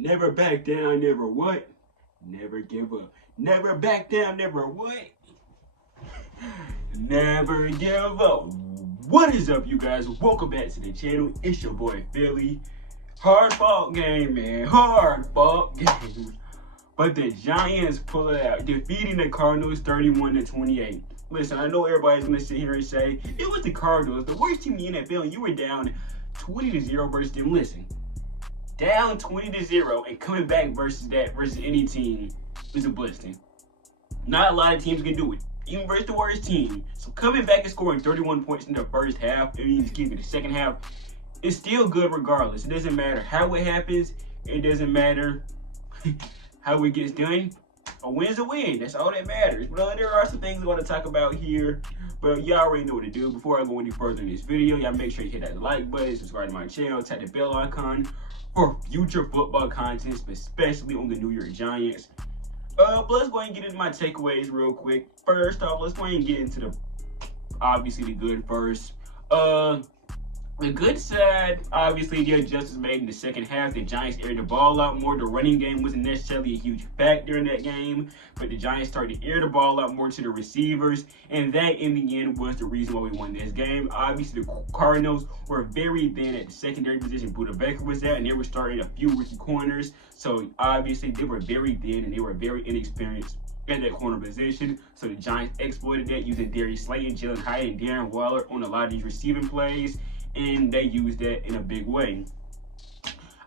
Never back down, never what? Never give up. Never back down, never what? Never give up. What is up, you guys? Welcome back to the channel. It's your boy Philly. Hard fought game, man. Hard fought game. But the Giants pull it out, defeating the Cardinals 31-28. Listen, I know everybody's gonna sit here and say it was the Cardinals, the worst team in the NFL, and you were down 20-0 versus them. Listen, down 20-0 and coming back versus any team is a blessing. Not a lot of teams can do it, even versus the worst team. So coming back and scoring 31 points in the first half, the second half, is still good regardless. It doesn't matter how it happens. It doesn't matter how it gets done. A win's a win. That's all that matters. But there are some things I want to talk about here. But y'all already know what to do. Before I go any further in this video, y'all make sure you hit that like button, subscribe to my channel, tap the bell icon for future football content, especially on the New York Giants. But let's go ahead and get into my takeaways real quick. First off, let's go ahead and get into obviously the good first. The good side, obviously, the adjustments made in the second half. The Giants aired the ball out more. The running game wasn't necessarily a huge factor in that game, but the Giants started to air the ball out more to the receivers, and that, in the end, was the reason why we won this game. Obviously, the Cardinals were very thin at the secondary position. Buda Baker was at, and they were starting a few rookie corners, so obviously, they were very thin, and they were very inexperienced at that corner position. So the Giants exploited that using Darius Slayton, Jalen Hyatt, and Darren Waller on a lot of these receiving plays, and they used that in a big way.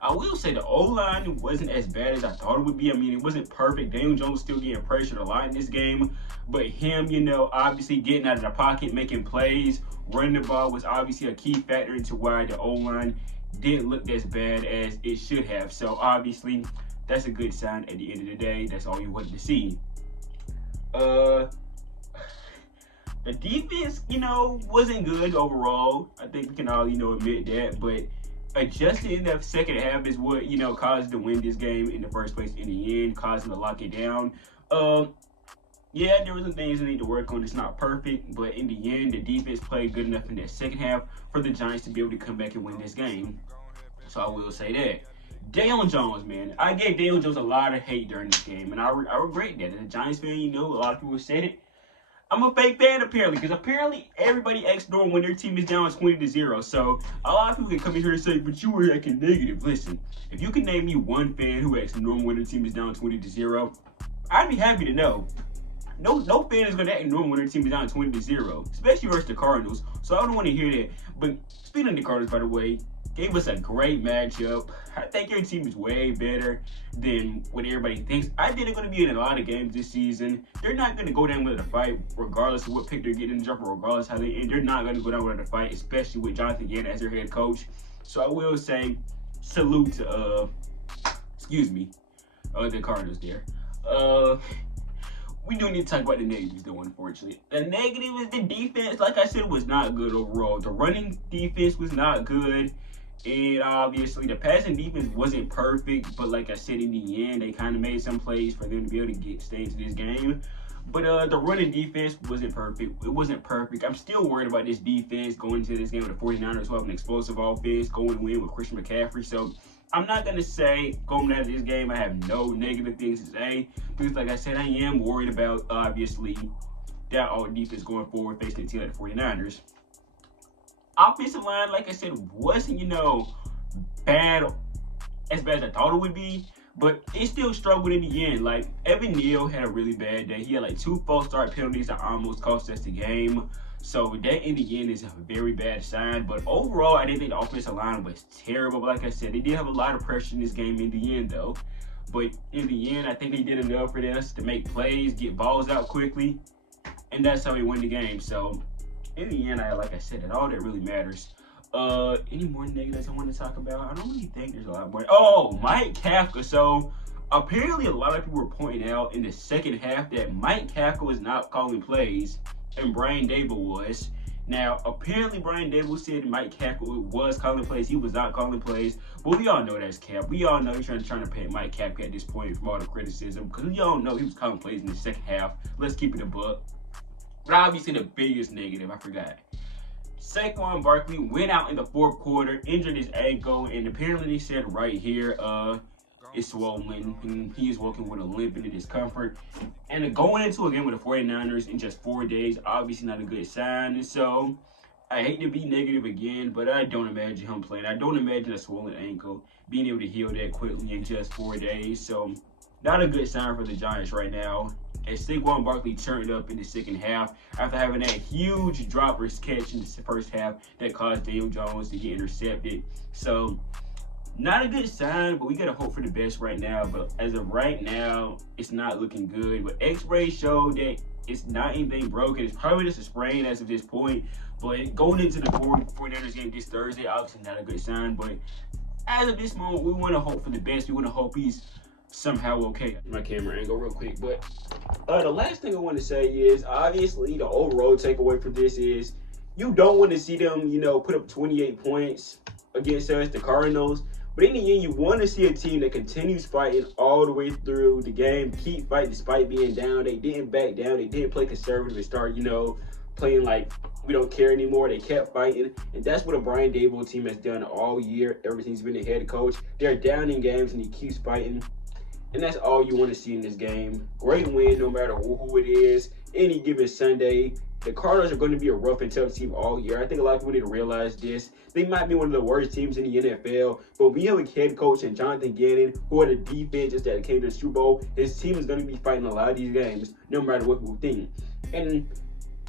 I will say the O-line wasn't as bad as I thought it would be. I mean, it wasn't perfect. Daniel Jones was still getting pressured a lot in this game, but him, obviously getting out of the pocket, making plays, running the ball was obviously a key factor into why the O-line didn't look as bad as it should have. So obviously, that's a good sign at the end of the day. That's all you wanted to see. The defense, wasn't good overall. I think we can all, admit that. But adjusting in the second half is what, caused to win this game in the first place in the end, causing to lock it down. Yeah, there were some things that need to work on. It's not perfect, but in the end, the defense played good enough in that second half for the Giants to be able to come back and win this game. So I will say that. Daniel Jones, man. I gave Daniel Jones a lot of hate during this game, and I regret that. As a Giants fan, a lot of people said it. I'm a fake fan, apparently, because apparently everybody acts normal when their team is down 20-0. So a lot of people can come in here and say, but you were acting negative. Listen, if you can name me one fan who acts normal when their team is down 20-0, I'd be happy to know. No fan is going to act normal when their team is down 20-0, especially versus the Cardinals. So I don't want to hear that. But speaking of the Cardinals, by the way, gave us a great matchup. I think your team is way better than what everybody thinks. I think they're going to be in a lot of games this season. They're not going to go down with a fight, regardless of what pick they're getting in the draft, regardless how they end. They're not going to go down with a fight, especially with Jonathan Gannon as their head coach. So I will say, salute to, the Cardinals there. We do need to talk about the negatives, though, unfortunately. The negative is the defense, like I said, was not good overall. The running defense was not good. And obviously, the passing defense wasn't perfect, but like I said, in the end, they kind of made some plays for them to be able to stay into this game. But the running defense wasn't perfect. It wasn't perfect. I'm still worried about this defense going into this game with the 49ers who have an explosive offense, going to win with Christian McCaffrey. So I'm not going to say going out of this game I have no negative things to say, because like I said, I am worried about, obviously, that all defense going forward facing a team like the 49ers. Offensive line, like I said, wasn't, bad as I thought it would be, but it still struggled in the end. Like, Evan Neal had a really bad day. He had like 2 false start penalties that almost cost us the game. So that in the end is a very bad sign. But overall, I didn't think the offensive line was terrible. But like I said, they did have a lot of pressure in this game in the end, though. But in the end, I think they did enough for us to make plays, get balls out quickly, and that's how we win the game. So in the end, like I said, that all that really matters. Any more negatives I want to talk about? I don't really think there's a lot more. Oh, Mike Kafka. So apparently a lot of people were pointing out in the second half that Mike Kafka was not calling plays and Brian Dable was. Now, apparently Brian Dable said Mike Kafka was calling plays. He was not calling plays. But we all know that's cap. We all know he's trying to paint Mike Kafka at this point from all the criticism, because we all know he was calling plays in the second half. Let's keep it a buck. But obviously the biggest negative, I forgot. Saquon Barkley went out in the fourth quarter, injured his ankle, and apparently they said right here, is swollen, and he is working with a limp and a discomfort. And going into a game with the 49ers in just 4 days, obviously not a good sign. And so I hate to be negative again, but I don't imagine him playing. I don't imagine a swollen ankle being able to heal that quickly in just 4 days. So not a good sign for the Giants right now. And Saquon Barkley turned up in the second half after having that huge droppers catch in the first half that caused Daniel Jones to get intercepted. So not a good sign, but we got to hope for the best right now. But as of right now, it's not looking good. But X-rays show that it's not anything broken. It's probably just a sprain as of this point. But going into the 49ers game this Thursday, obviously not a good sign. But as of this moment, we want to hope for the best. We want to hope he's somehow okay. My camera angle real quick. But the last thing I want to say is, obviously, the overall takeaway for this is you don't want to see them, put up 28 points against us, the Cardinals. But in the end, you want to see a team that continues fighting all the way through the game, keep fighting despite being down. They didn't back down. They didn't play conservative and start, playing like we don't care anymore. They kept fighting. And that's what a Brian Daboll team has done all year ever since he's been the head coach. They're down in games, and he keeps fighting. And that's all you want to see in this game. Great win, no matter who it is. Any given Sunday, the Cardinals are going to be a rough and tough team all year. I think a lot of people need to realize this. They might be one of the worst teams in the NFL, but we have a head coach and Jonathan Gannon, who are the defenses that came to the Super Bowl. His team is going to be fighting a lot of these games, no matter what people think. And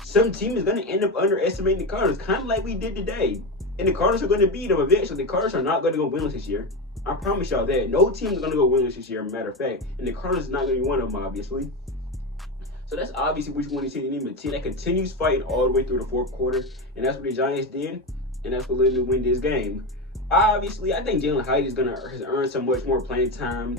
some team is going to end up underestimating the Cardinals, kind of like we did today. And the Cardinals are going to beat them eventually. The Cardinals are not going to go winless this year. I promise y'all that. No team is going to go winless this year, matter of fact. And the Cardinals is not going to be one of them, obviously. So that's obviously what you want to see. They need a team that continues fighting all the way through the fourth quarter. And that's what the Giants did. And that's what led them to win this game. Obviously, I think Jalen Hyatt has earned so much more playing time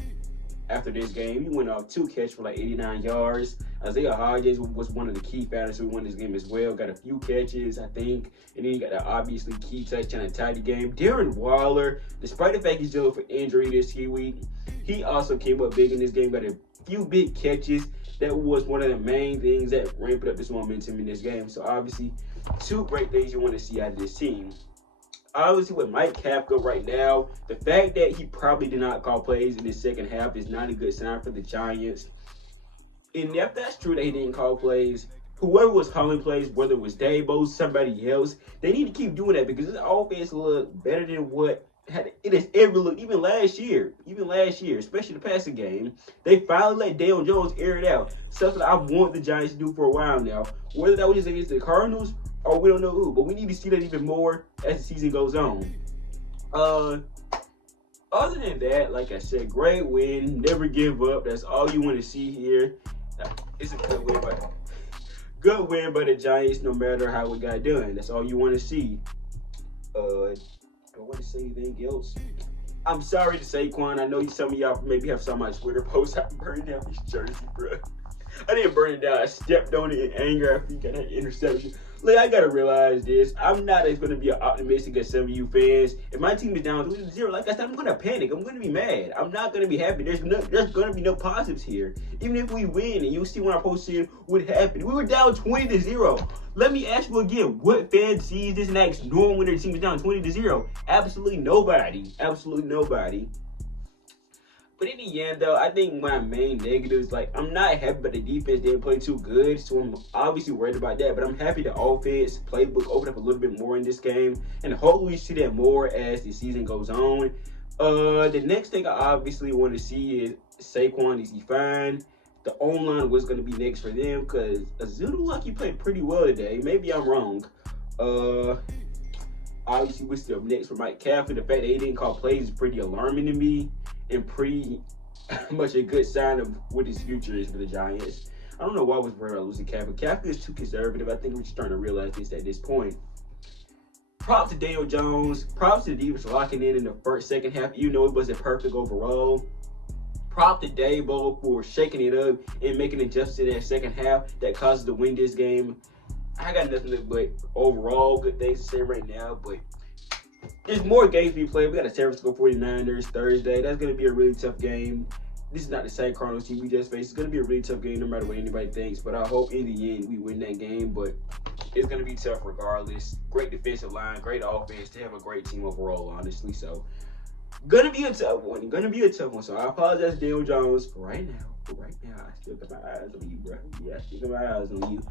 after this game. He went off 2 catches for like 89 yards. Isaiah Hodgins was one of the key factors who won this game as well. Got a few catches, I think. And then you got the obviously key touchdown and tie the game. Darren Waller, despite the fact he's dealing with injury this week, he also came up big in this game. Got a few big catches. That was one of the main things that ramped up this momentum in this game. So obviously, 2 great things you want to see out of this team. Obviously, with Mike Kafka right now, the fact that he probably did not call plays in the second half is not a good sign for the Giants. And if that's true that he didn't call plays, whoever was calling plays, whether it was Daboll, somebody else, they need to keep doing that because this offense look better than what it has ever looked, even last year, especially the passing game. They finally let Daniel Jones air it out, stuff that I want the Giants to do for a while now. Whether that was just against the Cardinals or we don't know who, but we need to see that even more as the season goes on. Other than that, like I said, great win, never give up. That's all you want to see here. It's a good win by the Giants, no matter how it got done. That's all you want to see. I want to say anything else. I'm sorry to Saquon. I know some of y'all maybe have some of my Twitter posts. I burned down this jersey, bro. I didn't burn it down. I stepped on it in anger after he got that interception. Look, I gotta realize this. I'm not as gonna be optimistic as some of you fans. If my team is down 3-0, like I said, I'm gonna panic. I'm gonna be mad. I'm not gonna be happy. There's gonna be no positives here. Even if we win, and you'll see when I post it what happened. We were down 20-0. Let me ask you again, what fan sees this and acts normal when their team is down 20-0? Absolutely nobody. Absolutely nobody. But in the end, though, I think my main negatives, I'm not happy about the defense didn't play too good, so I'm obviously worried about that. But I'm happy the offense playbook opened up a little bit more in this game, and hopefully we see that more as the season goes on. The next thing I obviously want to see is Saquon, is he fine? The O-line was going to be next for them because Azudu Lucky played pretty well today. Maybe I'm wrong. Obviously, we're still next for Mike Kafka. The fact that he didn't call plays is pretty alarming to me and pretty much a good sign of what his future is for the Giants. I don't know why I was worried about losing Kafka. Kafka is too conservative. I think we're just starting to realize this at this point. Props to Daniel Jones. Props to the defense for locking in the second half, even though it wasn't perfect overall. Props to Daboll for shaking it up and making adjustments in that second half that causes to win this game. I got nothing but overall good things to say right now, but there's more games to be played. We got the San Francisco 49ers Thursday. That's going to be a really tough game. This is not the same Cardinals team we just faced. It's going to be a really tough game no matter what anybody thinks, but I hope in the end we win that game, but it's going to be tough regardless. Great defensive line, great offense. They have a great team overall, honestly, so Gonna be a tough one. Gonna be a tough one. So I apologize to Daniel Jones for right now. I still got my eyes on you, bro. Yeah, I still got my eyes on you.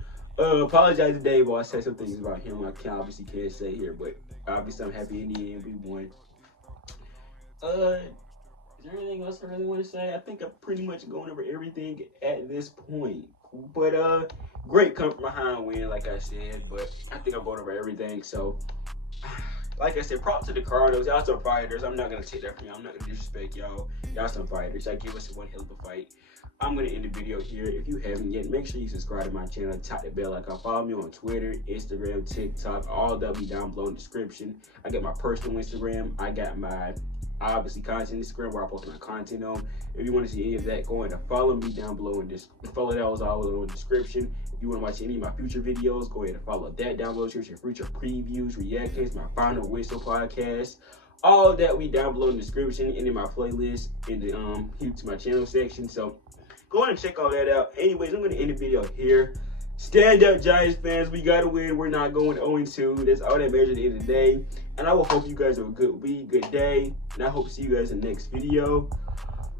Apologize to Dave. I said some things about him I obviously can't say here, but obviously I'm happy in the end we won. Is there anything else I really want to say? I think I'm pretty much going over everything at this point. But great come from behind win, like I said. But I think I'm going over everything. So, like I said, props to the Cardinals. Y'all some fighters. I'm not gonna take that from y'all. I'm not gonna disrespect y'all. Y'all some fighters. Y'all give us one hell of a fight. I'm gonna end the video here. If you haven't yet, make sure you subscribe to my channel, tap the bell icon, follow me on Twitter, Instagram, TikTok, all that'll be down below in the description. I got my personal Instagram. I got my obviously content Instagram where I post my content on. If you want to see any of that, go ahead and follow me down below in this. Follow that was all in the description. If you want to watch any of my future videos, go ahead and follow that down below. Here's your future previews, reactions, my final whistle podcast. All that we down below in the description and in my playlist in the here to my channel section. So go ahead and check all that out. Anyways, I'm gonna end the video here. Stand up, Giants fans. We gotta win. We're not going 0-2. That's all that matters at the end of the day. And I will hope you guys have a good week, good day. And I hope to see you guys in the next video.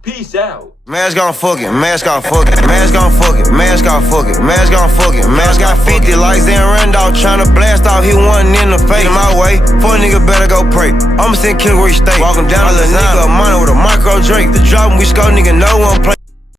Peace out. Man's gon' fuck it, man's gon' fuck it, man's gon' fuck it, man's gon' fuck it, man's gon' fuck it, man's got 50 likes and Randolph tryna blast off, he wasn't in the face. In my way, for a nigga better go pray. I'ma send kill where he stay. Walk him down a little nigga, a minor with a micro Drake. The drop him, we score, nigga, no one play.